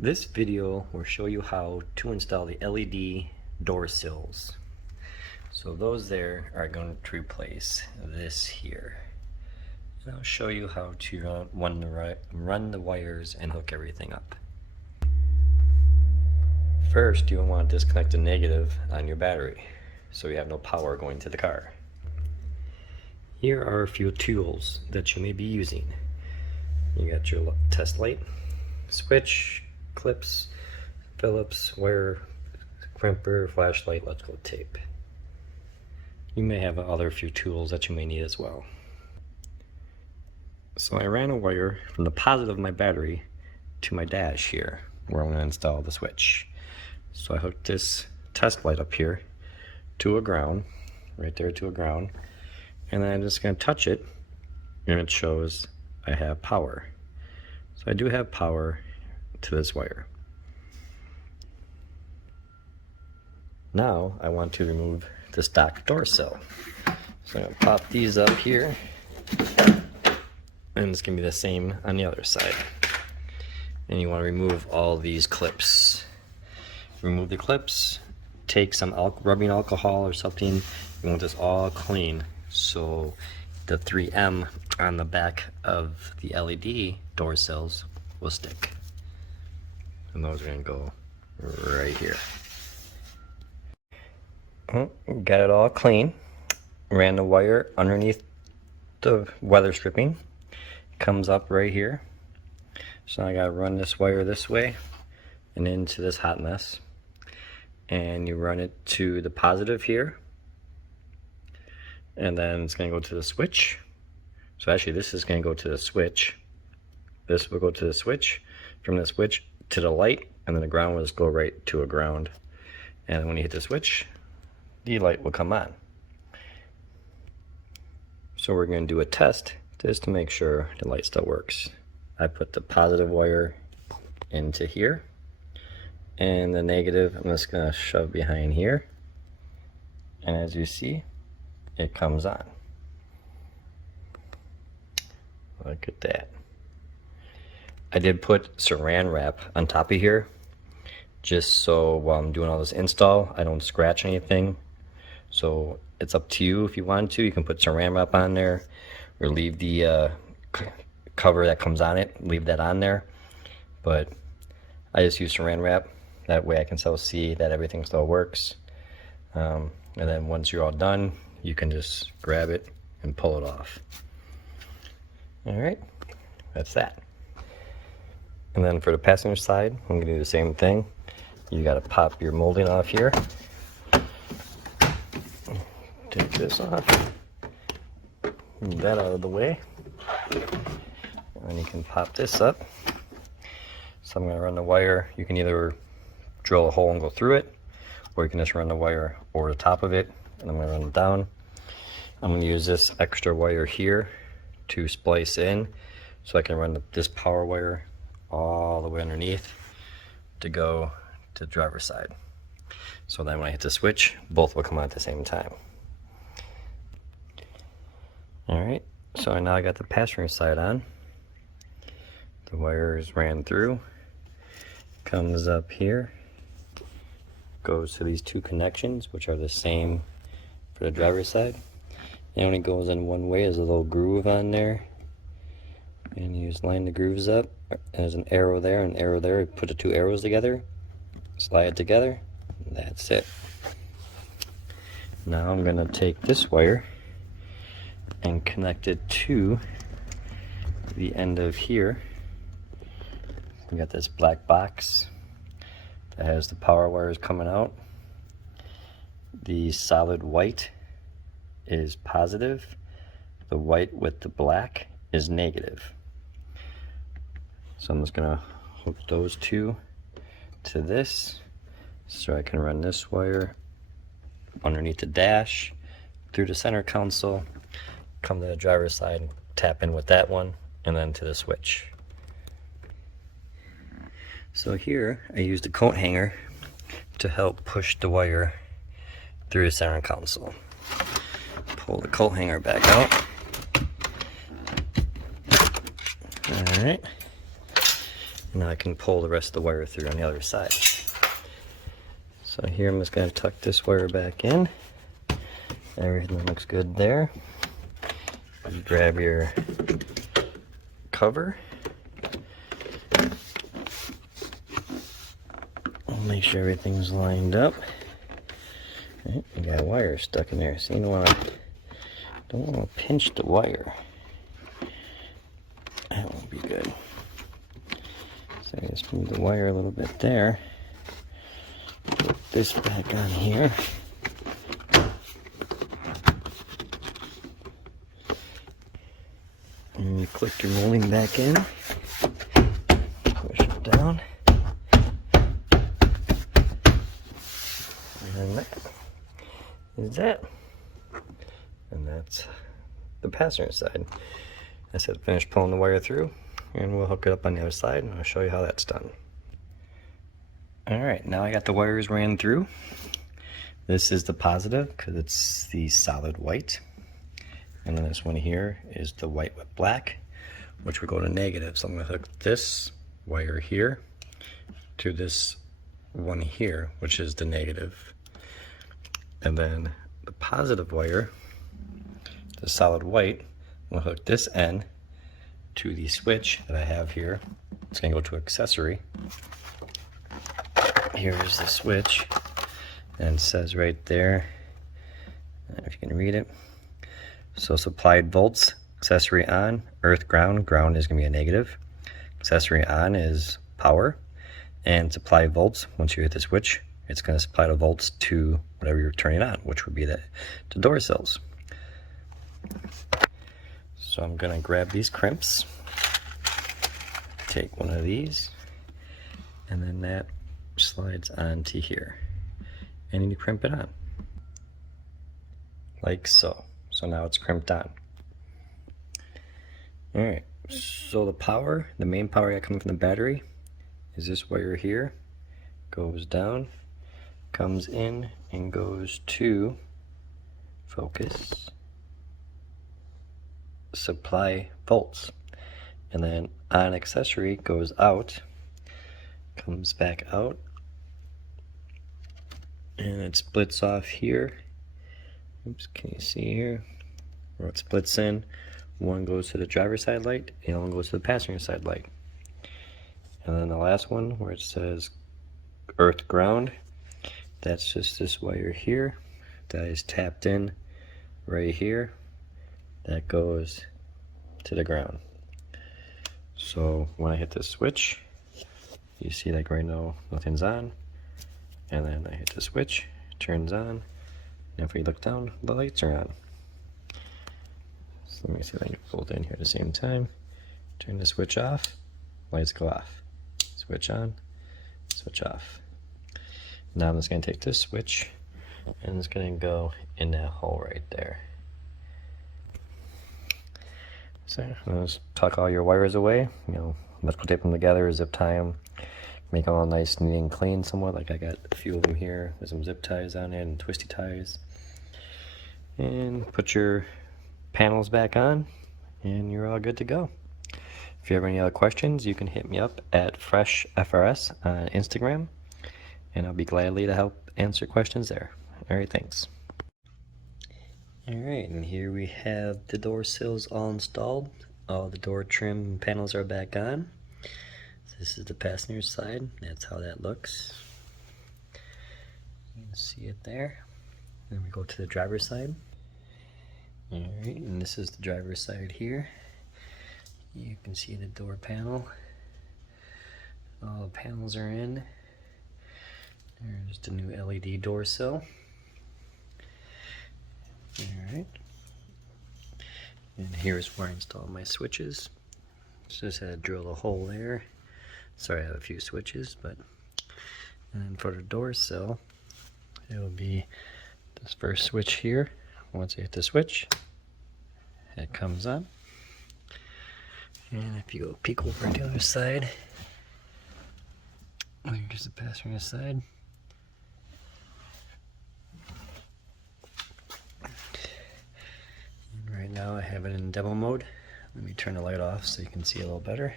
This video will show you how to install the LED door sills. So those there are going to replace this here. And I'll show you how to run the wires and hook everything up. First, you want to disconnect the negative on your battery so you have no power going to the car. Here are a few tools that you may be using. You got your test light, switch, clips, Phillips, wire, crimper, flashlight, electrical tape. You may have other few tools that you may need as well. So I ran a wire from the positive of my battery to my dash here, where I'm going to install the switch. So I hooked this test light up here to a ground, right there to a ground, and then I'm just going to touch it, and it shows I have power. So I do have power to this wire. Now I want to remove the stock door sill. So I'm going to pop these up here, and it's going to be the same on the other side. And you want to remove all these clips. Remove the clips, take some rubbing alcohol or something. You want this all clean so the 3M on the back of the LED door sills will stick. And those are going to go right here. Got it all clean. Ran the wire underneath the weather stripping. Comes up right here. So I got to run this wire this way and into this hot mess. And you run it to the positive here. And then it's going to go to the switch. So actually this is going to go to the switch. This will go to the switch. From the switch to the light, and then the ground will just go right to a ground. And when you hit the switch, the light will come on. So we're going to do a test just to make sure the light still works. I put the positive wire into here, and the negative I'm just going to shove behind here. And as you see, it comes on. Look at that. I did put saran wrap on top of here just so while I'm doing all this install I don't scratch anything. So it's up to you if you want to. You can put saran wrap on there or leave the cover that comes on it, leave that on there. But I just use saran wrap. That way I can still see that everything still works. And then once you're all done, you can just grab it and pull it off. Alright, that's that. And then for the passenger side, I'm going to do the same thing. You got to pop your molding off here. Take this off. Move that out of the way. And you can pop this up. So I'm going to run the wire. You can either drill a hole and go through it, or you can just run the wire over the top of it. And I'm going to run it down. I'm going to use this extra wire here to splice in so I can run this power wire all the way underneath to go to the driver's side. So then when I hit the switch, both will come on at the same time. Alright, so now I got the passenger side on. The wires ran through, comes up here, goes to these two connections, which are the same for the driver's side. It only goes in one way. There's a little groove on there, and you just line the grooves up. There's an arrow there, an arrow there. You put the two arrows together, slide it together, and that's it. Now I'm going to take this wire and connect it to the end of here. We got this black box that has the power wires coming out. The solid white is positive. The white with the black is negative. So I'm just gonna hook those two to this so I can run this wire underneath the dash through the center console, come to the driver's side, tap in with that one, and then to the switch. So here I used a coat hanger to help push the wire through the center console. Pull the coat hanger back out. Alright. Now I can pull the rest of the wire through on the other side. So here I'm just going to tuck this wire back in. Everything looks good there. You grab your cover. Make sure everything's lined up. Right, you got wire stuck in there, so you don't want to pinch the wire. That won't be good. So I just move the wire a little bit there. Put this back on here. And you click your rolling back in. Push it down. And that is that. And that's the passenger side. I said finish pulling the wire through, and we'll hook it up on the other side, and I'll show you how that's done. Alright, now I got the wires ran through. This is the positive because it's the solid white. And then this one here is the white with black, which will go to negative. So I'm going to hook this wire here to this one here, which is the negative. And then the positive wire, the solid white, I'm going to hook this end to the switch that I have here. It's going to go to accessory. Here's the switch, and it says right there, if you can read it, so supplied volts, accessory on, earth ground, ground is going to be a negative, accessory on is power, and supply volts, once you hit the switch, it's going to supply the volts to whatever you're turning on, which would be the door sills. So I'm going to grab these crimps, take one of these, and then that slides onto here. And you crimp it on. Like so. So now it's crimped on. Alright, so the power, the main power that comes from the battery is this wire here. Goes down, comes in, and goes to focus, supply volts. And then on accessory goes out, comes back out, and it splits off here. Oops, can you see here where it splits in? One goes to the driver's side light, the other one goes to the passenger side light. And then the last one where it says earth ground, that's just this wire here that is tapped in right here. That goes to the ground. So when I hit this switch, you see like right now nothing's on, and then I hit the switch, it turns on, and if we look down, the lights are on. So let me see if I can pull it in here at the same time. Turn the switch off, lights go off. Switch on, switch off. Now I'm just going to take this switch and it's going to go in that hole right there. So let's tuck all your wires away, electrical tape them together, zip tie them, make them all nice, neat and clean somewhat. Like I got a few of them here. There's some zip ties on it and twisty ties. And put your panels back on and you're all good to go. If you have any other questions, you can hit me up at Fresh FRS on Instagram, and I'll be gladly to help answer questions there. Alright, thanks. Alright, and here we have the door sills all installed. All the door trim panels are back on. This is the passenger side. That's how that looks. You can see it there. Then we go to the driver's side. Alright, and this is the driver's side here. You can see the door panel. All the panels are in. There's the new LED door sill. Alright. And here's where I install my switches. Just had to drill a hole there. Sorry, I have a few switches, but and then for the door sill, it will be this first switch here. Once you hit the switch, it comes on. And if you go peek over to the other side, here's the passenger side. And right now I have it in demo mode. Let me turn the light off so you can see a little better.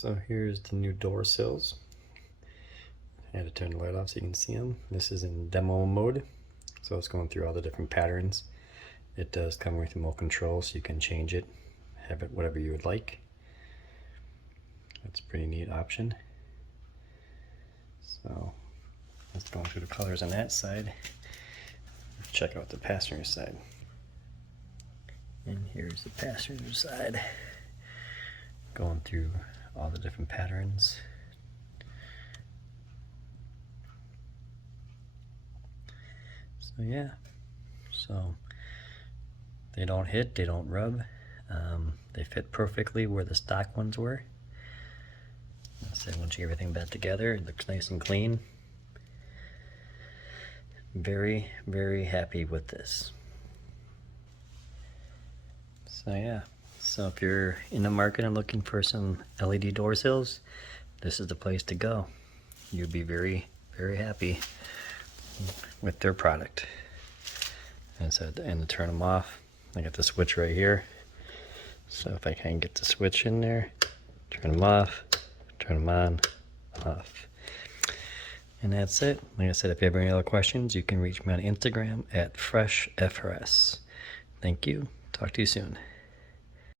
So here's the new door sills. I had to turn the light off so you can see them. This is in demo mode, so it's going through all the different patterns. It does come with remote control, so you can change it, have it whatever you would like. That's a pretty neat option. So let's go through the colors on that side. Check out the passenger side. And here's the passenger side. Going through all the different patterns. So yeah, so they don't hit, they don't rub. They fit perfectly where the stock ones were. So once you get everything back together, it looks nice and clean. Very, very happy with this. So yeah, so if you're in the market and looking for some LED door sills, this is the place to go. You'd be very, very happy with their product. And so, and to turn them off, I got the switch right here. So if I can get the switch in there, turn them off, turn them on, off. And that's it. Like I said, if you have any other questions, you can reach me on Instagram at Scion Frs. Thank you. Talk to you soon.